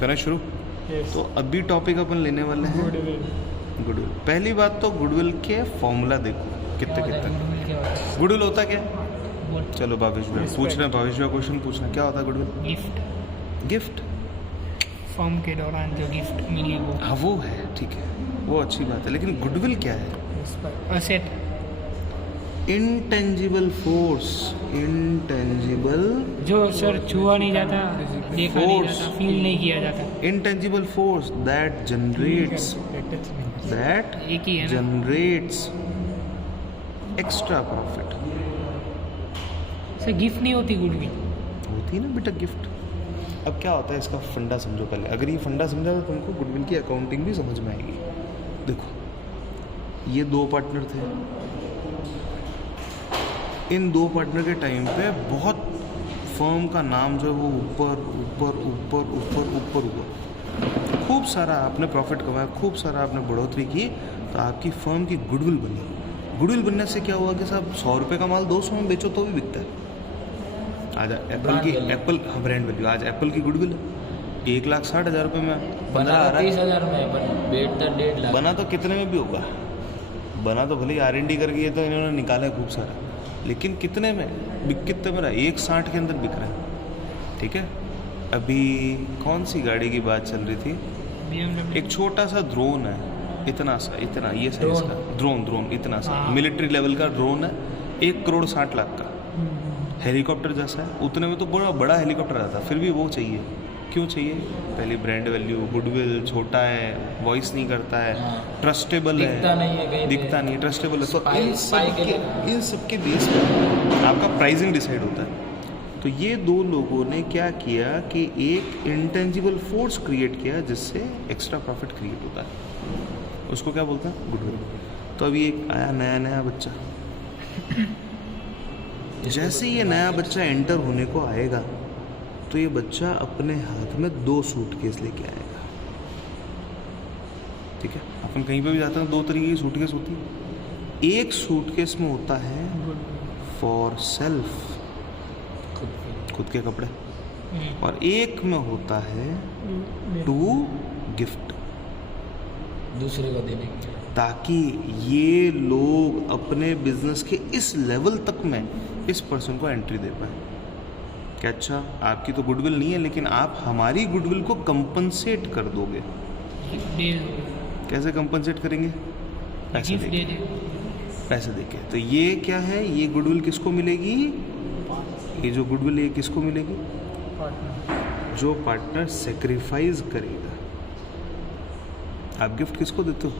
करें शुरू। Yes. तो अभी टॉपिक अपन लेने वाले हैं Goodwill. गुडविल। पहली बात तो गुडविल के फॉर्मूला देखो कितने कितने। गुडविल होता क्या है? चलो भावेश भाई पूछ रहे हैं, भावेश भाई क्वेश्चन पूछना, क्या होता है गुडविल? Gift, gift. फॉर्म के दौरान जो गिफ्ट मिली वो हाँ वो है, ठीक है, वो अच्छी बात है, लेकिन गुडविल क्या है? Asset, intangible force. इंटेंजिबल जो सर छुआ नहीं जाता, देखा नहीं Force. जाता, फील नहीं किया जाता। इंटेंजिबल फोर्स दैट जनरेट्स एक ही है ना। Generates extra profit. Sir gift नहीं होती गुडविल। होती है ना बेटा गिफ्ट। अब क्या होता है इसका फंडा समझो पहले। अगर ये फंडा समझा तो तुमको गुडविल की अकाउंटिंग भी समझ में आएगी। देखो ये दो पार्टनर थे, इन दो पार्टनर के टाइम पे बहुत फर्म का नाम जो है वो ऊपर ऊपर ऊपर ऊपर ऊपर हुआ, खूब सारा आपने प्रॉफिट कमाया, खूब सारा आपने बढ़ोतरी की, तो आपकी फर्म की गुडविल बनी। गुडविल बनने से क्या हुआ कि साहब 100 रुपये का माल 200 में बेचो तो भी बिकता है। आज एप्पल की ब्रांड वैल्यू, आज एप्पल की गुडविल 1,60,000 रुपये में 15 आ रहा है। 30,000 में बेचता 1.5 लाख। बना तो कितने में भी होगा, बना तो भले R&D करके ये तो इन्होंने निकाला है खूब सारा, लेकिन कितने में बिक, कितने में रहा? 1,60 के अंदर बिक रहा है। ठीक है, अभी कौन सी गाड़ी की बात चल रही थी? BMW। एक छोटा सा ड्रोन है, इतना सा, इतना ये साइज का ड्रोन इतना सा, हाँ। मिलिट्री लेवल का ड्रोन है, 1,60,00,000 का। हेलीकॉप्टर जैसा है, उतने में तो बड़ा बड़ा हेलीकॉप्टर आता, फिर भी वो चाहिए। क्यों चाहिए? पहली ब्रांड वैल्यू, गुडविल, छोटा है, वॉइस नहीं करता है, हाँ। ट्रस्टेबल है, दिखता नहीं है कहीं पे। दिखता नहीं है, ट्रस्टेबल है। तो स्पाई इन सब के बेस पर आपका प्राइसिंग डिसाइड होता है। तो ये दो लोगों ने क्या किया कि एक इंटेंजिबल फोर्स क्रिएट किया जिससे एक्स्ट्रा प्रॉफिट क्रिएट होता है, उसको क्या बोलते हैं? गुडविल। तो अभी एक आया नया बच्चा, जैसे ये नया बच्चा एंटर होने को आएगा तो ये बच्चा अपने हाथ में 2 सूटकेस लेके आएगा। ठीक है, अपन कहीं पे भी जाते हैं 2 तरीके की सूटकेस होती है। एक सूटकेस में होता है फॉर सेल्फ, खुद के कपड़े, और एक में होता है टू गिफ्ट, दूसरे को देने के लिए। ताकि ये लोग अपने बिजनेस के इस लेवल तक में इस पर्सन को एंट्री दे पाए कि अच्छा आपकी तो गुडविल नहीं है, लेकिन आप हमारी गुडविल को कंपनसेट कर दोगे। कैसे कंपनसेट करेंगे? पैसे गिफ्ट दे देके। दे। पैसे देके। तो ये क्या है, ये गुडविल किसको मिलेगी? ये जो गुडविल है ये किसको मिलेगी? जो पार्टनर सेक्रीफाइस करेगा। आप गिफ्ट किसको देते हो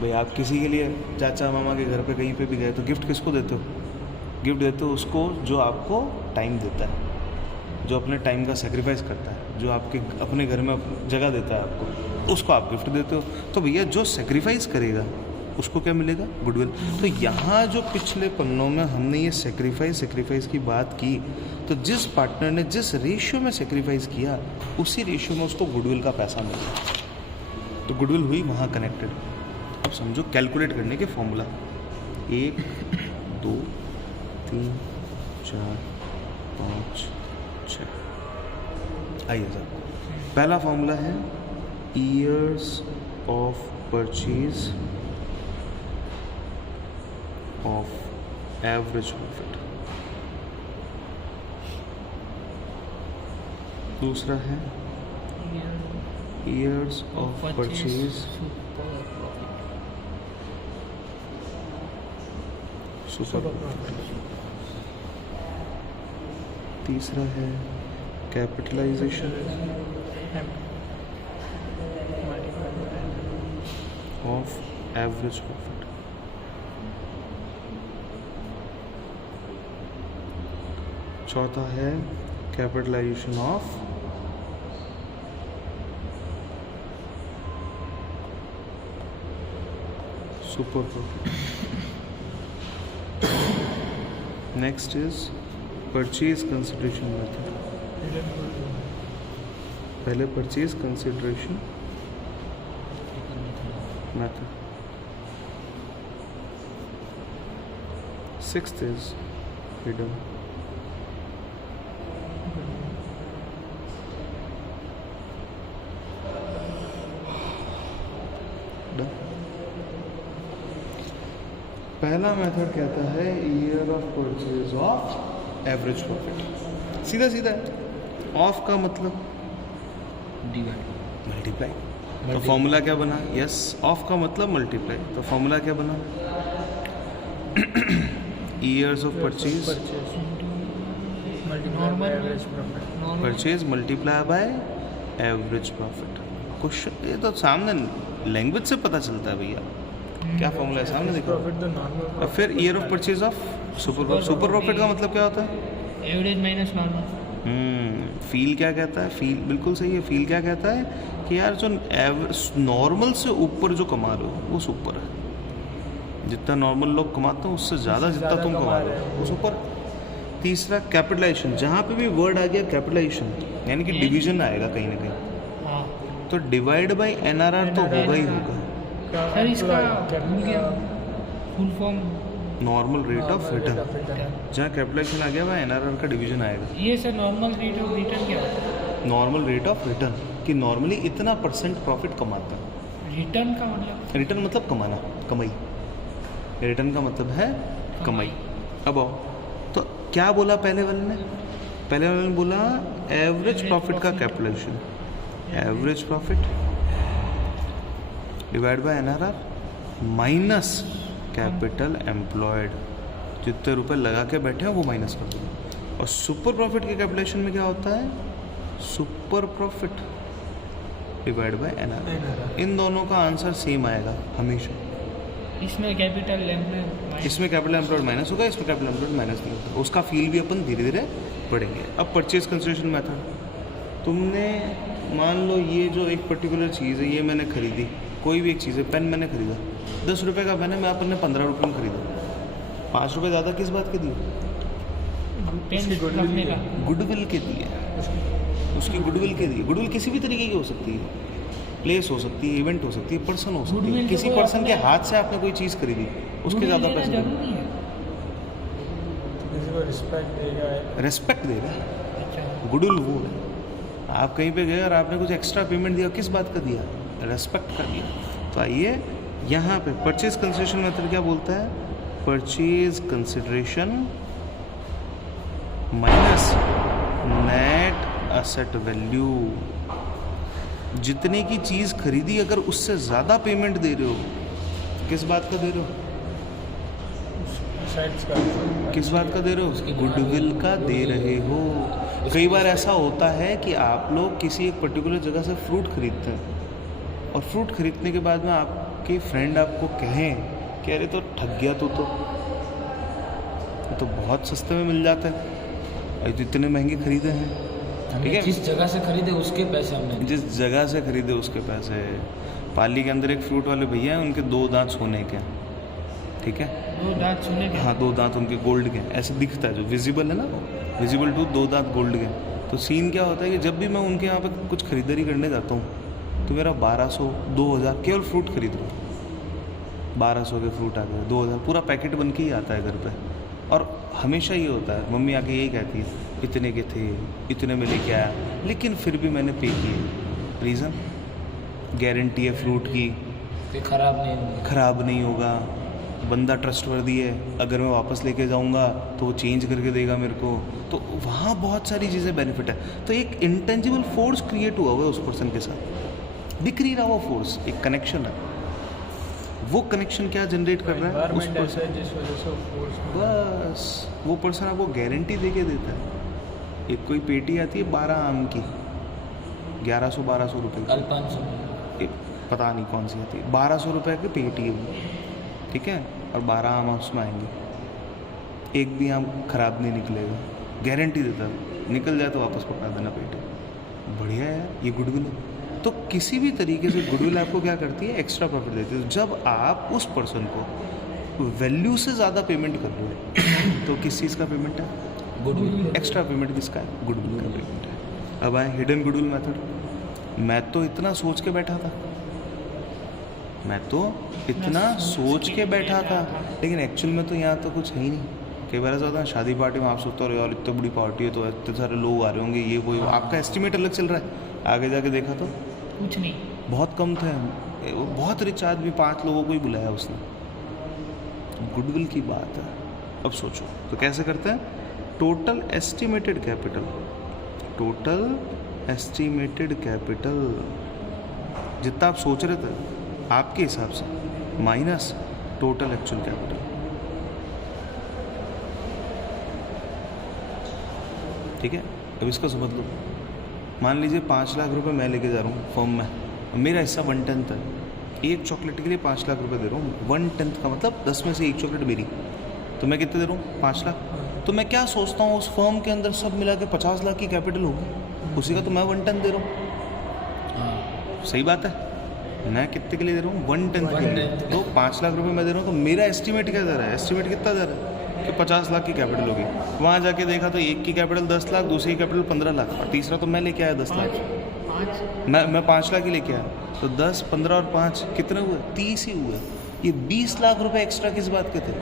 भाई? आप किसी के लिए चाचा मामा के घर पे कहीं पे भी गए तो गिफ्ट किसको देते हो? गिफ्ट देते हो उसको जो आपको टाइम देता है, जो अपने टाइम का सेक्रीफाइस करता है, जो आपके अपने घर में जगह देता है आपको, उसको आप गिफ्ट देते हो। तो भैया जो सेक्रीफाइस करेगा उसको क्या मिलेगा? गुडविल। तो यहाँ जो पिछले पन्नों में हमने ये सेक्रीफाइस की बात की, तो जिस पार्टनर ने जिस रेशियो में सेक्रीफाइस किया उसी रेशियो में उसको गुडविल का पैसा मिला, तो गुडविल हुई वहाँ कनेक्टेड। अब समझो कैलकुलेट करने के फॉर्मूला 1 2 3 4 5 6। आइए साहब, पहला फॉर्मूला है years of purchase of average profit. दूसरा है years of purchase super profit. तीसरा है कैपिटलाइजेशन ऑफ एवरेज प्रॉफिट। चौथा है capitalization of super profit. Next is purchase consideration method. पहले purchase consideration method. Sixth is hidden पहला method कहता है year of purchase of average profit, सीधा सीधा है। ऑफ का मतलब डिवाइड मल्टीप्लाई। तो फॉर्मूला क्या बना? यस, ऑफ का मतलब मल्टीप्लाई। तो फॉर्मूला क्या बना? Years of purchase purchase multiply by average profit. Question ये तो सामने लैंग्वेज से पता चलता है भैया, क्या फॉर्मूला है सामने देखो। और फिर year of purchase of super profit. Super profit का मतलब क्या होता है? Average minus normal. फील क्या कहता है? फील बिल्कुल सही है। फील क्या कहता है कि यार जो नॉर्मल से ऊपर जो कमा रहे हो वो सुपर है। जितना नॉर्मल लोग कमाते हैं उससे ज़्यादा जितना तुम कमा रहे हो वो सुपर। तीसरा कैपिटलाइजेशन, जहाँ पे भी वर्ड आ गया कैपिटलाइजेशन यानी कि डिवीजन आएगा कहीं ना कहीं, हाँ तो डिवाइड बाई एनआरआर तो होगा ही होगा। सर इसका भूल गया full form. Normal rate of return, जहाँ कैपिटलाइजेशन आ गया वहाँ एनआरआर का डिवीजन आएगा। ये sir normal rate of return क्या होता है? नॉर्मल रेट ऑफ रिटर्न कि नॉर्मली इतना परसेंट प्रॉफिट कमाता है। रिटर्न का मतलब? रिटर्न मतलब कमाना, कमाई। रिटर्न का मतलब है कमाई। अब आओ, तो क्या बोला पहले वाले ने? पहले वाले ने बोला एवरेज प्रॉफिट का capitalisation, average profit divide by NRR minus capital employed. जितने रुपए लगा के बैठे हैं वो माइनस कर दो। और सुपर प्रॉफिट के कैपिटलाइजेशन में क्या होता है? Super profit divide by NRR. इन दोनों का आंसर सेम आएगा हमेशा। इसमें कैपिटल एम्प्लॉयड, इसमें कैपिटल एम्प्लॉयड माइनस होगा, इसमें कैपिटल एम्प्लॉयड माइनस नहीं होगा। उसका फील भी अपन धीरे धीरे पढ़ेंगे। अब परचेज कंसिडरेशन मेथड, तुमने मान लो ये जो एक पर्टिकुलर चीज़ है ये मैंने खरीदी, कोई भी एक चीज़ है, पेन मैंने खरीदा 10 रुपये का पेन है, मैं अपन ने 15 रुपये में खरीदा। 5 रुपये ज़्यादा किस बात के दिए? पेन रखने का। गुडविल के दिए, उसकी गुडविल के दिए। गुडविल किसी भी तरीके की हो सकती है, प्लेस हो सकती है, इवेंट हो सकती है, पर्सन हो सकती है। Goodwill किसी तो पर्सन के अपने- हाथ से आपने कोई चीज़ खरीदी, उसके ज़्यादा पैसे जरूरी है। रेस्पेक्ट देगा। अच्छा, गुडविल वो है, आप कहीं पे गए और आपने कुछ एक्स्ट्रा पेमेंट दिया, किस बात का दिया? रेस्पेक्ट का दिया। तो आइए यहाँ पे परचेज कंसिडरेशन मेथड क्या बोलता है? Purchase consideration minus net asset value. जितने की चीज़ खरीदी अगर उससे ज़्यादा पेमेंट दे रहे हो, तो किस बात का दे रहे हो? किस बात का दे रहे हो? गुडविल का दे रहे हो। कई बार ऐसा होता है कि आप लोग किसी एक पर्टिकुलर जगह से फ्रूट खरीदते हैं और फ्रूट खरीदने के बाद में आपके फ्रेंड आपको कहें कि अरे तो ठग गया तू, तो बहुत सस्ते में मिल जाता है, अरे तो इतने महंगे खरीदे हैं। ठीक है, जिस जगह से खरीदे उसके पैसे हमने जिस जगह से खरीदे उसके पैसे। पाली के अंदर एक फ्रूट वाले भैया हैं, उनके 2 दांत सोने के, ठीक है, 2 दांत सोने के। हाँ 2 दांत उनके गोल्ड के, ऐसे दिखता है, जो विजिबल है ना, विजिबल टू 2 दांत गोल्ड के। तो सीन क्या होता है कि जब भी मैं उनके यहाँ पे कुछ खरीदारी करने जाता हूँ तो मेरा 1200 2000 केवल फ्रूट खरीद रहा हूँ, 1200 के फ्रूट आ गए, 2000 पूरा पैकेट बन के ही आता है घर पे। और हमेशा ये होता है, मम्मी आके यही कहती है इतने के थे, इतने में लेके आया, लेकिन फिर भी मैंने पे किए। रीज़न? गारंटी है फ्रूट की, कि खराब नहीं होंगे। ख़राब नहीं होगा, बंदा ट्रस्टवर्दी है, अगर मैं वापस लेके जाऊंगा तो वो चेंज करके देगा मेरे को। तो वहाँ बहुत सारी चीज़ें बेनिफिट है। तो एक इंटेंजिबल फोर्स क्रिएट हुआ हुआ है उस पर्सन के साथ, दिख नहीं रहा वो फोर्स, एक कनेक्शन है। वो कनेक्शन क्या जनरेट कर रहा है उस पर्सन? जिस वजह से बस वो पर्सन आपको गारंटी दे के देता है। एक कोई पेटी आती है 12 आम की, 1100-1200 रुपये की, अल्पांश एक पता नहीं कौन सी आती है, 1200 रुपये की पेटी है वो, ठीक है, और 12 आम उसमें आएंगे, एक भी आम खराब नहीं निकलेगा, गारंटी देता है। निकल जाए तो वापस पकड़ा देना पेटी। बढ़िया है यार, ये गुडविल है। तो किसी भी तरीके से गुडविल आपको क्या करती है? एक्स्ट्रा प्रॉफिट देती है। जब आप उस पर्सन को वैल्यू से ज़्यादा पेमेंट कर रहे हो तो किस चीज़ का पेमेंट है? गुडविल। एक्स्ट्रा पेमेंट किसका है? गुडविल का पेमेंट है। अब आए हिडन गुडविल मेथड। मैं तो इतना सोच के बैठा था, के बैठा था, लेकिन एक्चुअल में तो यहाँ तो कुछ है ही नहीं। कई बार ऐसा होता है शादी पार्टी में आप सोचते हो यार इतनी बड़ी पार्टी है तो इतने सारे लोग आ रहे होंगे, ये वो, आपका एस्टिमेट अलग चल रहा है। आगे जाके देखा तो कुछ नहीं, बहुत कम थे, वो बहुत रिच आदमी 5 लोगों को ही बुलाया उसने, गुडविल की बात है। अब सोचो तो कैसे करते हैं, total estimated capital, total estimated capital जितना आप सोच रहे थे आपके हिसाब से माइनस टोटल एक्चुअल कैपिटल। ठीक है, अब इसका समझ लो, मान लीजिए 5 लाख रुपए मैं लेके जा रहा हूँ फर्म में, मेरा हिस्सा 1/10 है, एक चॉकलेट के लिए 5 लाख रुपए दे रहा हूँ, 1/10 का मतलब 10 में से एक चॉकलेट मेरी, तो मैं कितने दे रहा हूँ 5 लाख। तो मैं क्या सोचता हूँ उस फर्म के अंदर सब मिला के 50 लाख की कैपिटल होगी, उसी का तो मैं 1/10 दे रहा हूँ। हाँ सही बात है, मैं कितने के लिए दे रहा हूँ 1/10 के लिए, तो 5 लाख रुपए मैं दे रहा हूँ, तो मेरा एस्टिमेट क्या जा रहा है, एस्टिमेट कितना जा रहा है कि 50 लाख की कैपिटल होगी। वहाँ जाके देखा तो एक की कैपिटल 10 लाख, दूसरी की कैपिटल 15 लाख, और तीसरा तो मैं लेके आया 10 लाख, मैं 5 लाख ही लेके आया, तो 10, 15 और 5 कितने हुए, 30 ही हुए। ये 20 लाख रुपए एक्स्ट्रा किस बात के थे,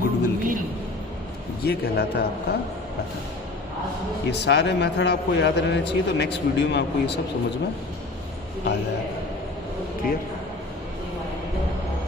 गुडविल के। ये कहलाता है आपका मेथड। ये सारे मेथड आपको याद रहने चाहिए, तो नेक्स्ट वीडियो में आपको ये सब समझ में आ जाएगा। क्लियर।